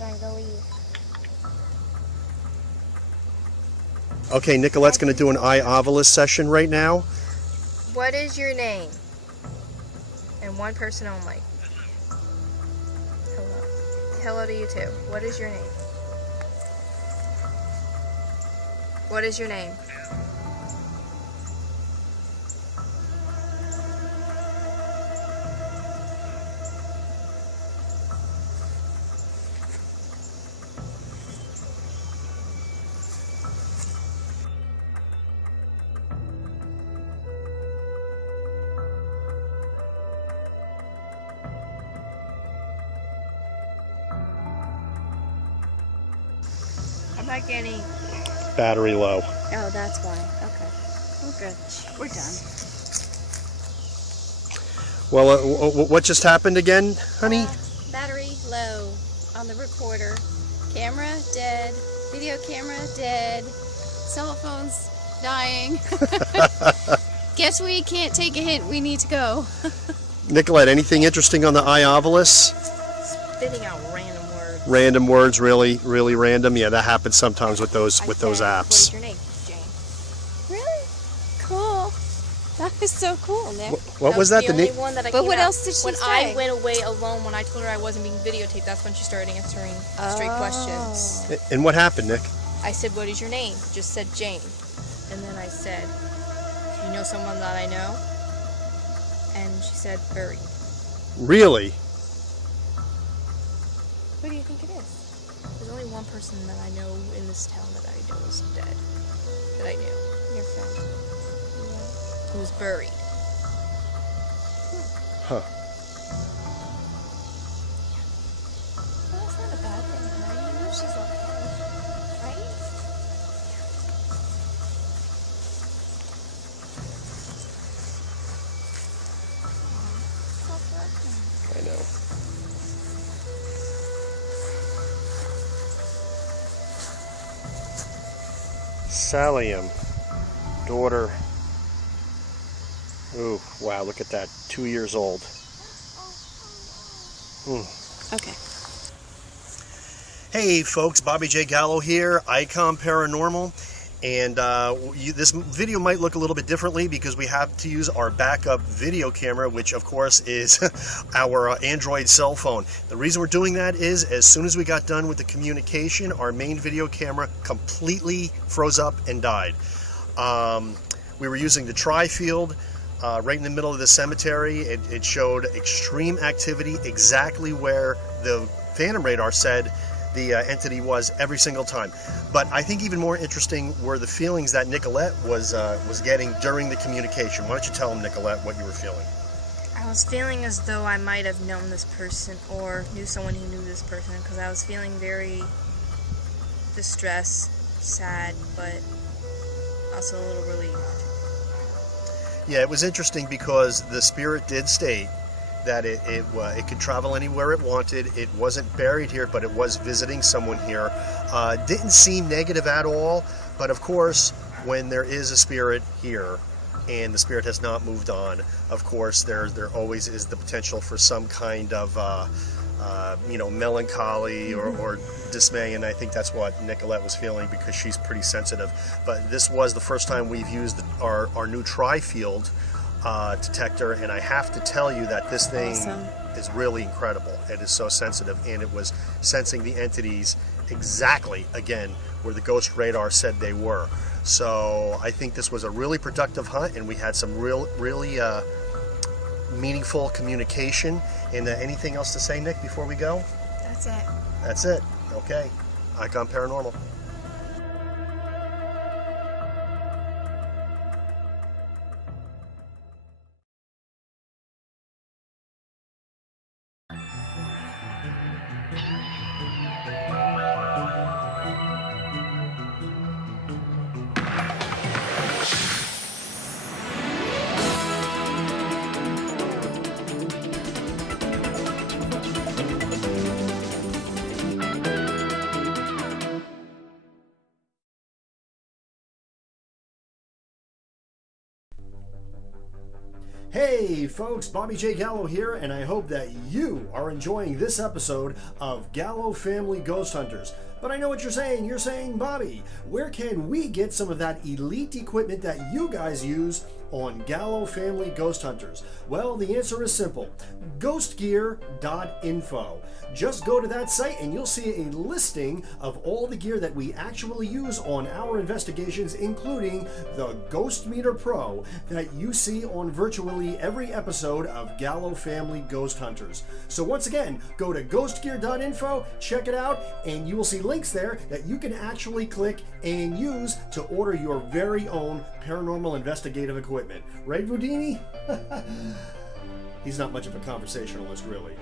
starting to leave. Okay, Nicolette's going to do an eye ovilus session right now. What is your name? And one person only. Hello. Hello to you too. What is your name? What is your name? I'm not getting... Battery low. Oh, that's why. Okay. We're good. We're done. Well, what just happened again, honey? Battery low on the recorder. Camera dead. Video camera dead. Cell phone's dying. Guess we can't take a hint. We need to go. Nicolette, anything interesting on the eye ovilus? Spitting out random words. Random words, really random. Yeah, that happens sometimes with those What apps. is your name, Jane? Really? Cool. That was so cool, Nick. What was that? The only one that I But came what out. else did she When say? I went away alone, when I told her I wasn't being videotaped, that's when she started answering straight questions. And what happened, Nick? I said, what is your name? Just said Jane. And then I said, do you know someone that I know? And she said, Buried. Really? Who do you think it is? There's only one person that I know in this town that I know is dead. That I knew. Your friend. Yeah. Who was buried. Huh. Well, that's not a bad thing, right? You know she's okay. Right? I know. Sally, daughter. Ooh, wow, look at that. 2 years old. Okay. Hey folks, Bobby J. Gallo here, Icon Paranormal. And this video might look a little bit differently because we have to use our backup video camera, which of course is our Android cell phone. The reason we're doing that is as soon as we got done with the communication, our main video camera completely froze up and died. We were using the tri-field right in the middle of the cemetery. It showed extreme activity exactly where the phantom radar said the entity was every single time. But I think even more interesting were the feelings that Nicolette was getting during the communication. Why don't you tell him, Nicolette, what you were feeling? I was feeling as though I might have known this person or knew someone who knew this person, because I was feeling very distressed, sad, but also a little relieved. Yeah, it was interesting because the spirit did state that it could travel anywhere it wanted. It wasn't buried here, but it was visiting someone here. Didn't seem negative at all, but of course, when there is a spirit here and the spirit has not moved on, of course, there always is the potential for some kind of melancholy or dismay, and I think that's what Nicolette was feeling because she's pretty sensitive. But this was the first time we've used our new tri-field detector, and I have to tell you that this thing is really incredible. It is so sensitive, and it was sensing the entities exactly, again, where the ghost radar said they were. So I think this was a really productive hunt, and we had some really meaningful communication. And anything else to say, Nick, before we go? That's it. That's it. Okay. Icon Paranormal. Hey folks, Bobby J. Gallo here, and I hope that you are enjoying this episode of Gallo Family Ghost Hunters. But I know what you're saying, Bobby, where can we get some of that elite equipment that you guys use on Gallo Family Ghost Hunters? Well, the answer is simple, ghostgear.info. Just go to that site and you'll see a listing of all the gear that we actually use on our investigations, including the Ghost Meter Pro that you see on virtually every episode of Gallo Family Ghost Hunters. So once again, go to ghostgear.info, check it out, and you will see links there that you can actually click and use to order your very own paranormal investigative equipment. Right, Rudini? He's not much of a conversationalist, really.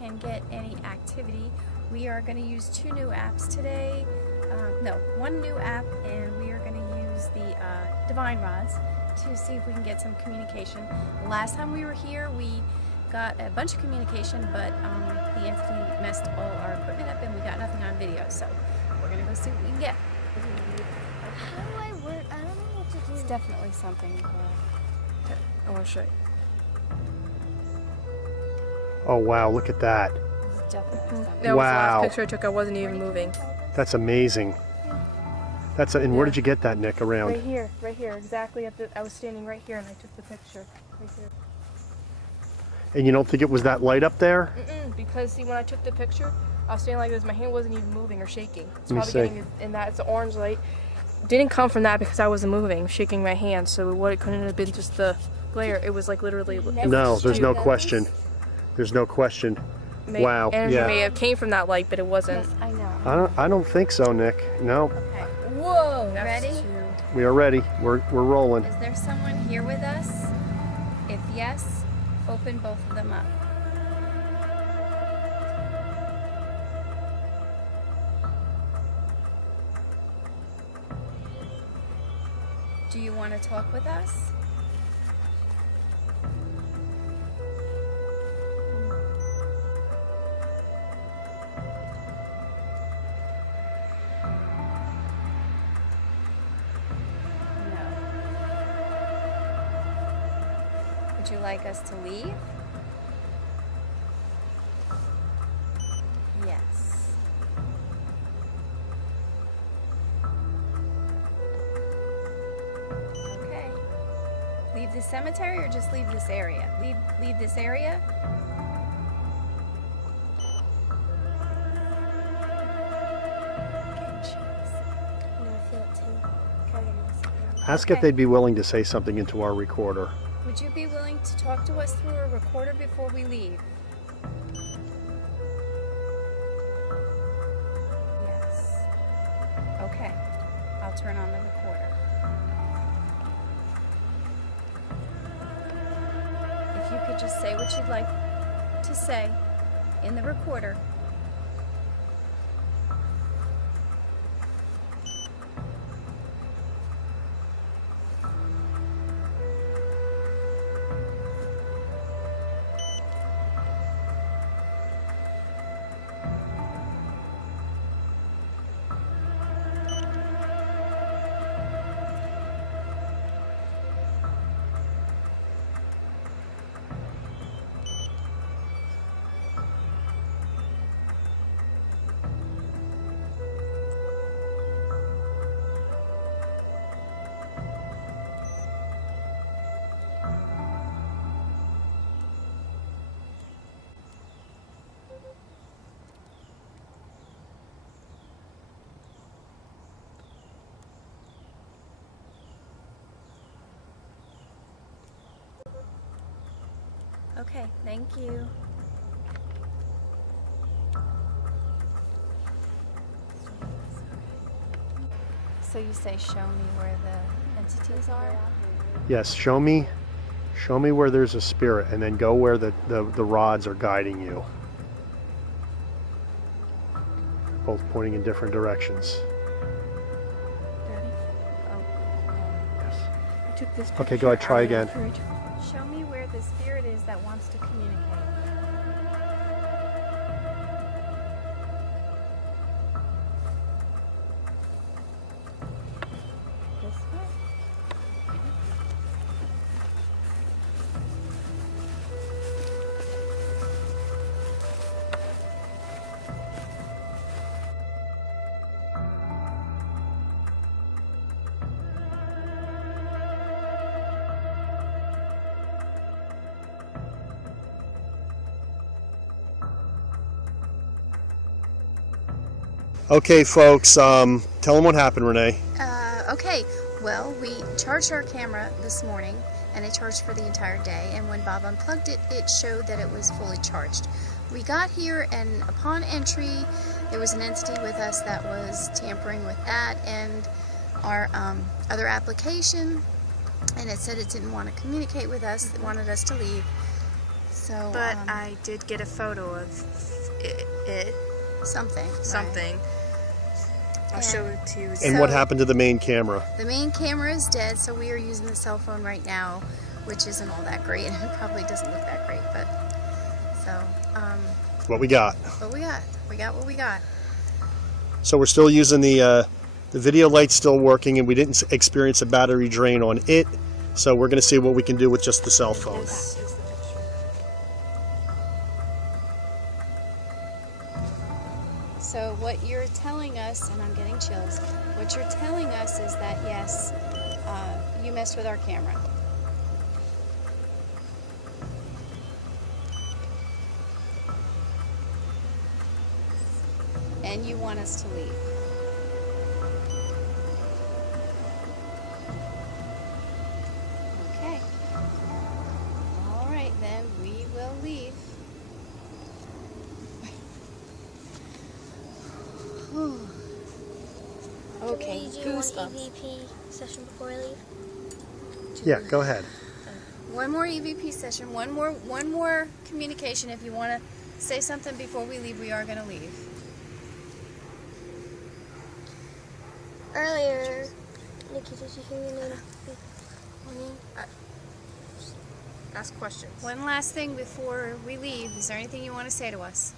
Can get any activity. We are going to use two new apps today. One new app, and we are going to use the Divine Rods to see if we can get some communication. The last time we were here, we got a bunch of communication, but the entity messed all our equipment up and we got nothing on video. So we're going to go see what we can get. How do I work? I don't know what to do. It's definitely something. I want to show you. Oh wow, look at that. It's definitely something. That was the Wow. last picture I took. I wasn't even moving. That's amazing. And where did you get that, Nick, around? Right here, exactly I was standing right here and I took the picture. Right here. And you don't think it was that light up there? Because see, when I took the picture, I was standing like this. My hand wasn't even moving or shaking. It's Let me probably see. getting in that. It's the orange light. Didn't come from that because I wasn't moving, shaking my hand. So it couldn't have been just the glare. It was like literally. No, there's no question. There's no question. Wow. Energy Yeah. may have came from that light, but it wasn't. Yes, I know. I don't think so, Nick. No. Okay. Whoa! Ready? We are ready. We're rolling. Is there someone here with us? If yes, open both of them up. Do you want to talk with us? Would you like us to leave? Yes. Okay. Leave the cemetery or just leave this area? Leave this area? I feel it too. Kind of messy. Ask if they'd be willing to say something into our recorder. Would you be willing to talk to us through a recorder before we leave? Yes. Okay. I'll turn on the recorder. If you could just say what you'd like to say in the recorder. Okay, thank you. So you say show me where the entities are? Yes, show me Show me where there's a spirit, and then go where the rods are guiding you. Both pointing in different directions. Daddy? Yes. I took this Okay, go ahead, try again. Show me where the spirit is that wants to communicate. This way? Okay, folks, tell them what happened, Renee. Okay, well, we charged our camera this morning, and it charged for the entire day, and when Bob unplugged it, it showed that it was fully charged. We got here, and upon entry, there was an entity with us that was tampering with that and our other application, and it said it didn't want to communicate with us, it wanted us to leave. So, But I did get a photo of it. something. Something. I'll show it to you. And what happened to the main camera? The main camera is dead, so we are using the cell phone right now, which isn't all that great, and it probably doesn't look that great, but so What we got? what we got what we got. So we're still using the video light's still working, and we didn't experience a battery drain on it. So we're going to see what we can do with just the cell phone. This is the picture. So what you're telling us, and I'm getting chills, what you're telling us is that yes, you messed with our camera. And you want us to leave. Okay. All right, then we will leave. Okay, Can we do one goosebumps. EVP session before I leave? Yeah, go ahead. One more EVP session, one more communication. If you want to say something before we leave, we are going to leave. Earlier, Nikki, did you hear your name? Ask questions. One last thing before we leave. Is there anything you want to say to us?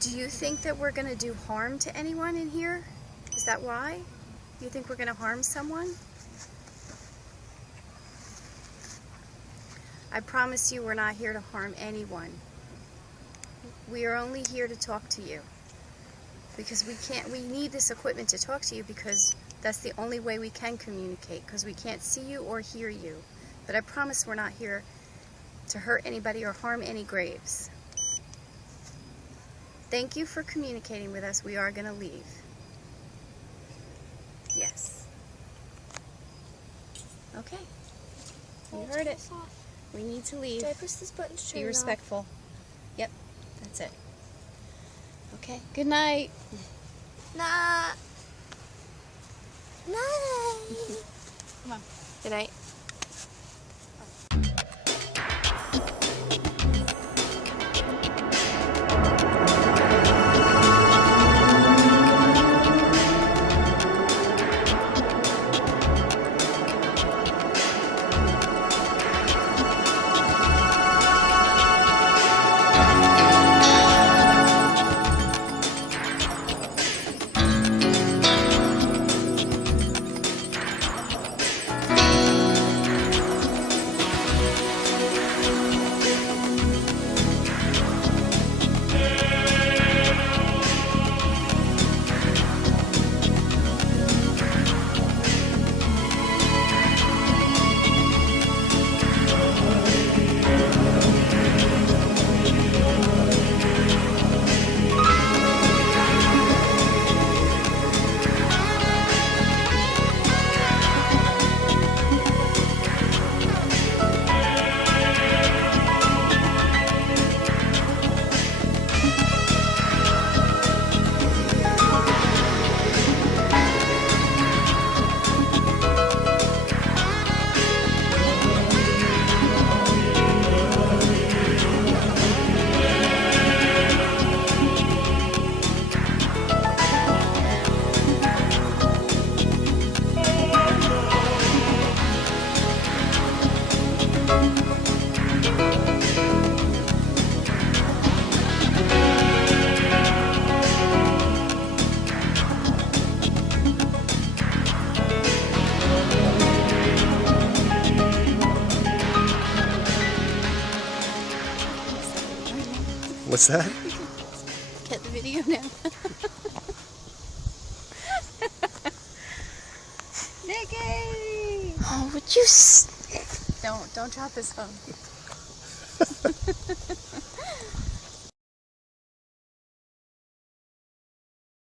Do you think that we're going to do harm to anyone in here? Is that why? You think we're going to harm someone? I promise you we're not here to harm anyone. We are only here to talk to you. Because we need this equipment to talk to you because that's the only way we can communicate, because we can't see you or hear you. But I promise we're not here to hurt anybody or harm any graves. Thank you for communicating with us. We are going to leave. Yes. Okay. You heard it. We need to leave. Do I press this button to turn Be it off? respectful. Yep, that's it. Okay, good night. Nah. Night. Come on. Good night. What's that? Get the video now. Nikki! Oh, would you? Don't drop his phone.